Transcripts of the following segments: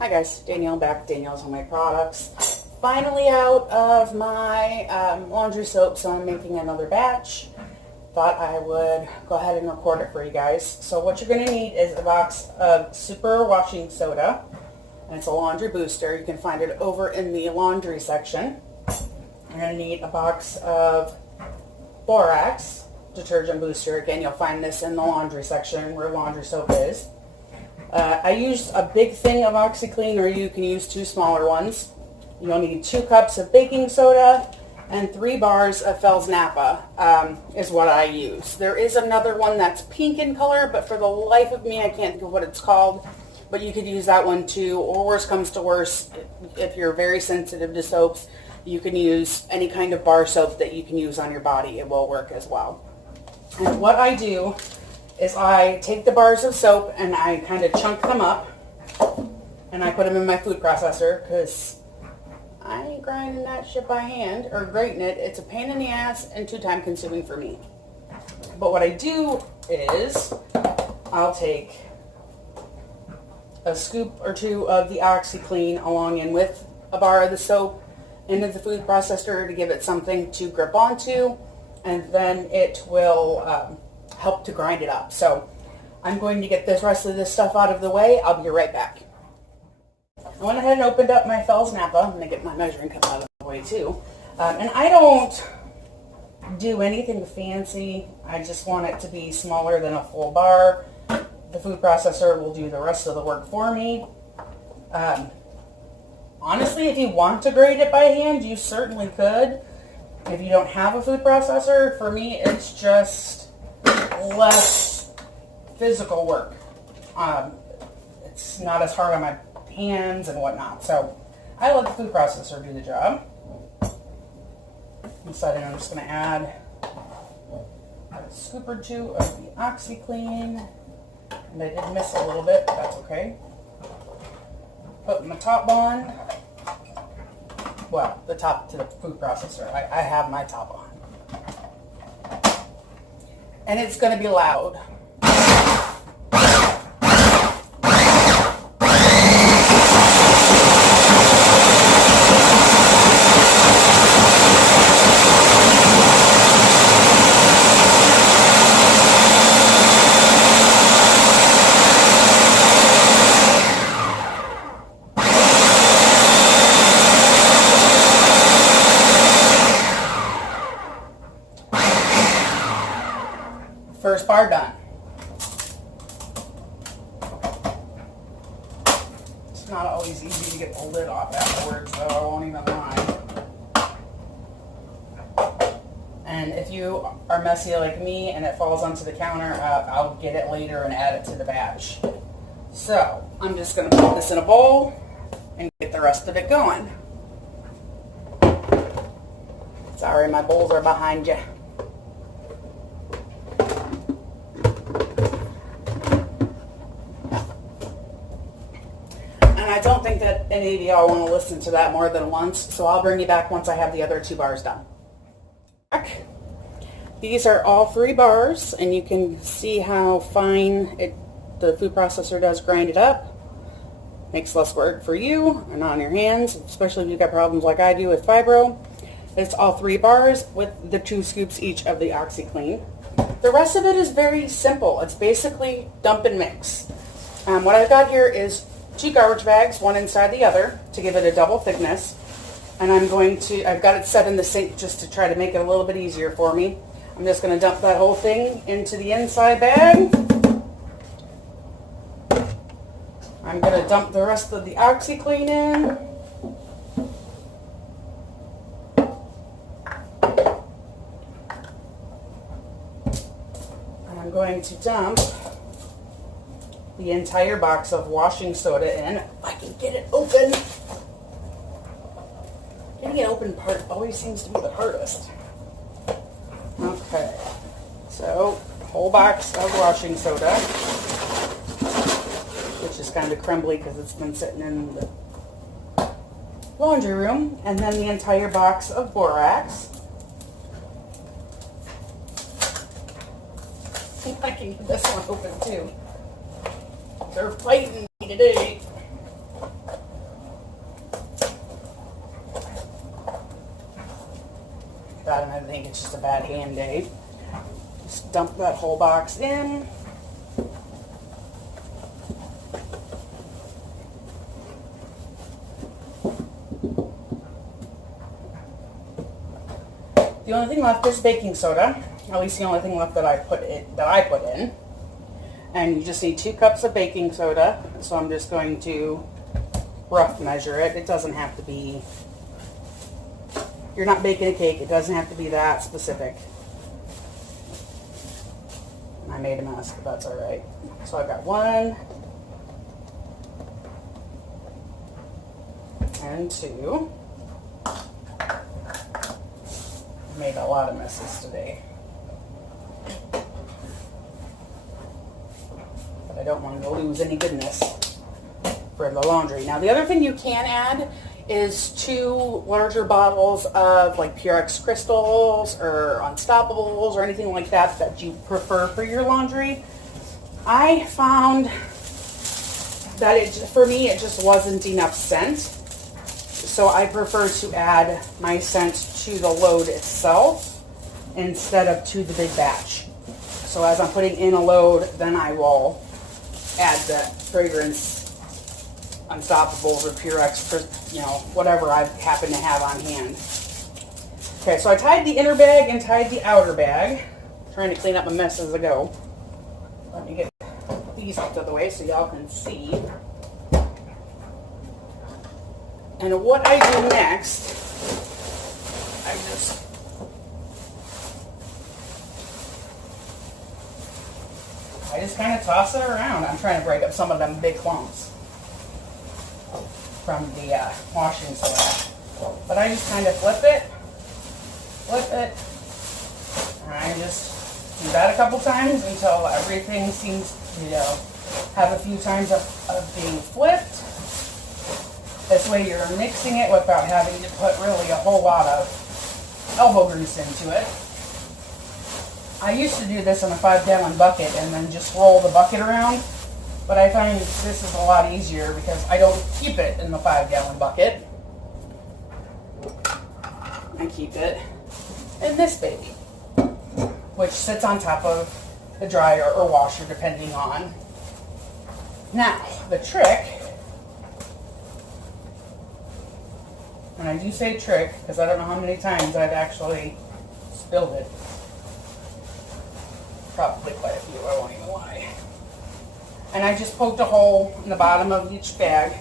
Hi guys, Danielle back with Danielle's Homemade Products. Finally out of my laundry soap, so I'm making another batch. Thought I would go ahead and record it for you guys. So what you're going to need is a box of super washing soda, and it's a laundry booster. You can find it over in the laundry section. You're going to need a box of Borax detergent booster. Again, you'll find this in the laundry section where laundry soap is. I used a big thing of oxyclean, or you can use 2 smaller ones. You'll need 2 cups of baking soda and 3 bars of Fels Nappa is what I use. There is another one that's pink in color, but for the life of me I can't think of what it's called. But you could use that one too, or worst comes to worst, if you're very sensitive to soaps, you can use any kind of bar soap that you can use on your body. It will work as well. And what I do is I take the bars of soap and I kind of chunk them up and I put them in my food processor because I ain't grinding that shit by hand or grating it. It's a pain in the ass and too time consuming for me. But what I do is I'll take a scoop or 2 of the oxyclean along in with a bar of the soap into the food processor to give it something to grip onto, and then it will help to grind it up. So I'm going to get this rest of this stuff out of the way. I'll be right back. I went ahead and opened up my Fels Nappa. I'm going to get my measuring cup out of the way too. And I don't do anything fancy. I just want it to be smaller than a full bar. The food processor will do the rest of the work for me. Honestly, if you want to grate it by hand, you certainly could. If you don't have a food processor, for me it's just less physical work. It's not as hard on my hands and whatnot, so I let the food processor do the job. I'm deciding I'm just going to add a scoop or 2 of the OxyClean, and I did miss a little bit, but that's okay. Put my top on, well, the top to the food processor. I have my top on. And it's going to be loud. First bar done. It's not always easy to get the lid off afterwards, so I won't even lie. And if you are messy like me and it falls onto the counter, I'll get it later and add it to the batch. So I'm just going to put this in a bowl and get the rest of it going. Sorry, my bowls are behind you. I don't think that any of y'all want to listen to that more than once, so I'll bring you back once I have the other 2 bars done. These are all 3 bars, and you can see how fine the food processor does grind it up. Makes less work for you and on your hands, especially if you've got problems like I do with fibro. It's all 3 bars with the 2 scoops each of the OxyClean. The rest of it is very simple. It's basically dump and mix. What I've got here is 2 garbage bags, one inside the other, to give it a double thickness. And I've got it set in the sink just to try to make it a little bit easier for me. I'm just going to dump that whole thing into the inside bag. I'm going to dump the rest of the OxyClean in. And I'm going to dump the entire box of washing soda in. If I can get it open. Getting it open part always seems to be the hardest. Okay, so whole box of washing soda, which is kind of crumbly because it's been sitting in the laundry room, and then the entire box of Borax. I can get this one open too. They're fighting me today. that, and I think it's just a bad hand day. Just dump that whole box in. The only thing left is baking soda. At least the only thing left that I put in. And you just need 2 cups of baking soda. So I'm just going to rough measure it. It doesn't have to be, you're not baking a cake, it doesn't have to be that specific. I made a mess, but that's alright. So I've got 1 and 2. Made a lot of messes today. But I don't want to lose any goodness for the laundry. Now the other thing you can add is 2 larger bottles of like Purex Crystals or Unstoppables or anything like that that you prefer for your laundry. I found that for me it just wasn't enough scent. So I prefer to add my scent to the load itself instead of to the big batch. So as I'm putting in a load, then I will add the fragrance Unstoppables or Purex, you know, whatever I happen to have on hand. Okay, so I tied the inner bag and tied the outer bag. I'm trying to clean up a mess as I go. Let me get these out of the way so y'all can see. And what I do next, I just kind of toss it around. I'm trying to break up some of them big clumps from the washing soda. But I just kind of flip it, and I just do that a couple times until everything seems to have a few times of being flipped. This way you're mixing it without having to put really a whole lot of elbow grease into it. I used to do this in a 5-gallon bucket and then just roll the bucket around, but I find this is a lot easier because I don't keep it in the 5-gallon bucket. I keep it in this baby, which sits on top of the dryer or washer depending on. Now, the trick, and I do say trick because I don't know how many times I've actually spilled it. Probably quite a few, I won't even lie. And I just poked a hole in the bottom of each bag.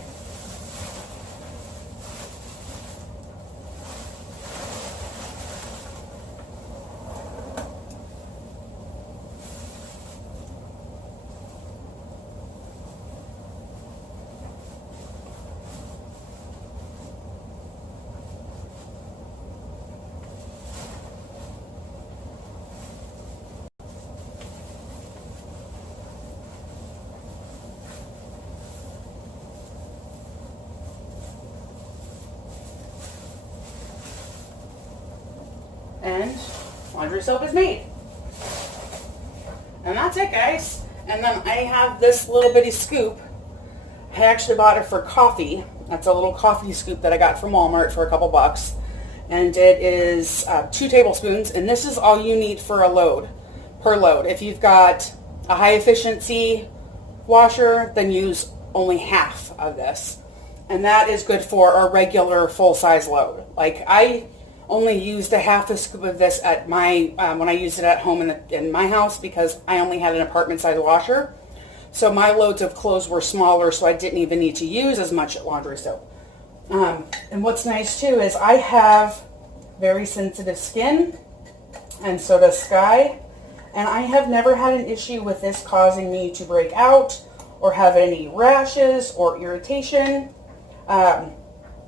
And laundry soap is made. And that's it, guys. And then I have this little bitty scoop. I actually bought it for coffee. That's a little coffee scoop that I got from Walmart for a couple bucks. And it is 2 tablespoons. And this is all you need for a load, per load. If you've got a high efficiency washer, then use only half of this. And that is good for a regular full-size load. Like I only used a half a scoop of this at my when I used it at home in my house because I only had an apartment size washer. So my loads of clothes were smaller, so I didn't even need to use as much laundry soap. And what's nice too is I have very sensitive skin, and so does Sky. And I have never had an issue with this causing me to break out or have any rashes or irritation.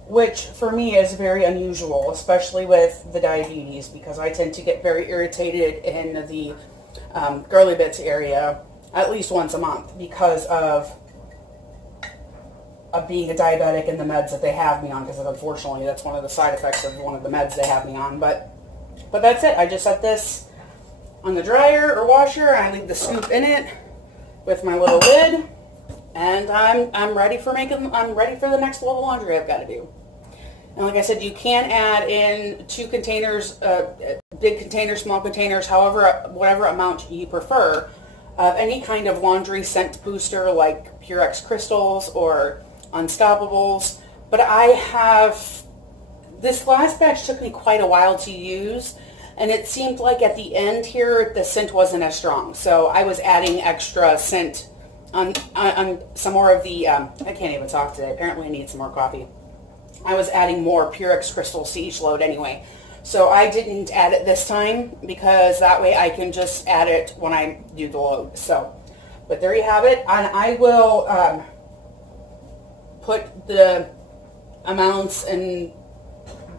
Which for me is very unusual, especially with the diabetes, because I tend to get very irritated in the girly bits area at least once a month because of being a diabetic and the meds that they have me on, because unfortunately that's one of the side effects of one of the meds they have me on. But that's it. I just set this on the dryer or washer. I leave the scoop in it with my little lid, and I'm ready for the next load of laundry I've got to do. And like I said, you can add in 2 containers, big containers, small containers, whatever amount you prefer, of any kind of laundry scent booster like Purex Crystals or Unstoppables. But this last batch took me quite a while to use, and it seemed like at the end here, the scent wasn't as strong. So I was adding extra scent on some more of the, I can't even talk today. Apparently I need some more coffee. I was adding more Purex Crystals to each load anyway. So I didn't add it this time because that way I can just add it when I do the load. So, but there you have it. And I will put the amounts and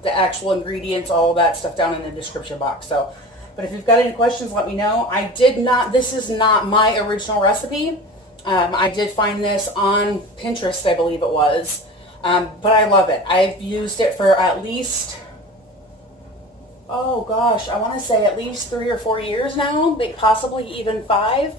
the actual ingredients, all that stuff down in the description box. So, but if you've got any questions, let me know. This is not my original recipe. I did find this on Pinterest, I believe it was. But I love it. I've used it for at least, oh gosh, I want to say at least 3 or 4 years now, possibly even 5.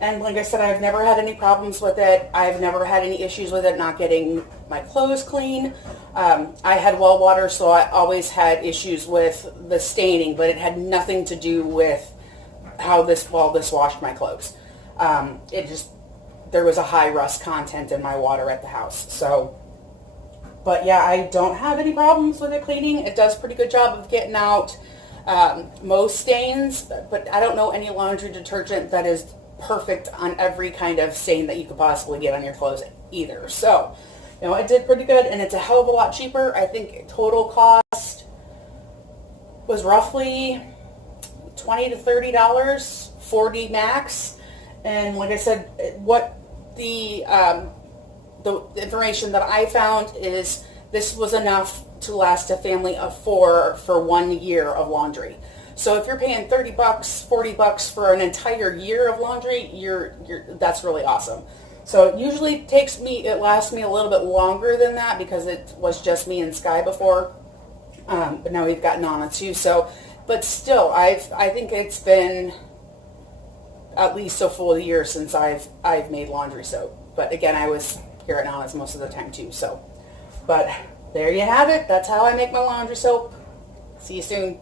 And like I said, I've never had any problems with it. I've never had any issues with it not getting my clothes clean. I had well water, so I always had issues with the staining, but it had nothing to do with how this washed my clothes. There was a high rust content in my water at the house. So, but yeah, I don't have any problems with it cleaning. It does a pretty good job of getting out most stains, but I don't know any laundry detergent that is perfect on every kind of stain that you could possibly get on your clothes either. So, it did pretty good, and it's a hell of a lot cheaper. I think total cost was roughly $20 to $30, $40 max. And like I said, what the information that I found is this was enough to last a family of 4 for 1 year of laundry. So if you're paying $30, $40 for an entire year of laundry, that's really awesome. So it usually it lasts me a little bit longer than that because it was just me and Sky before. But now we've got Nana too. So, but still, I think it's been at least a full year since I've made laundry soap. But again, I was here at Nana's most of the time too. So, but there you have it. That's how I make my laundry soap. See you soon.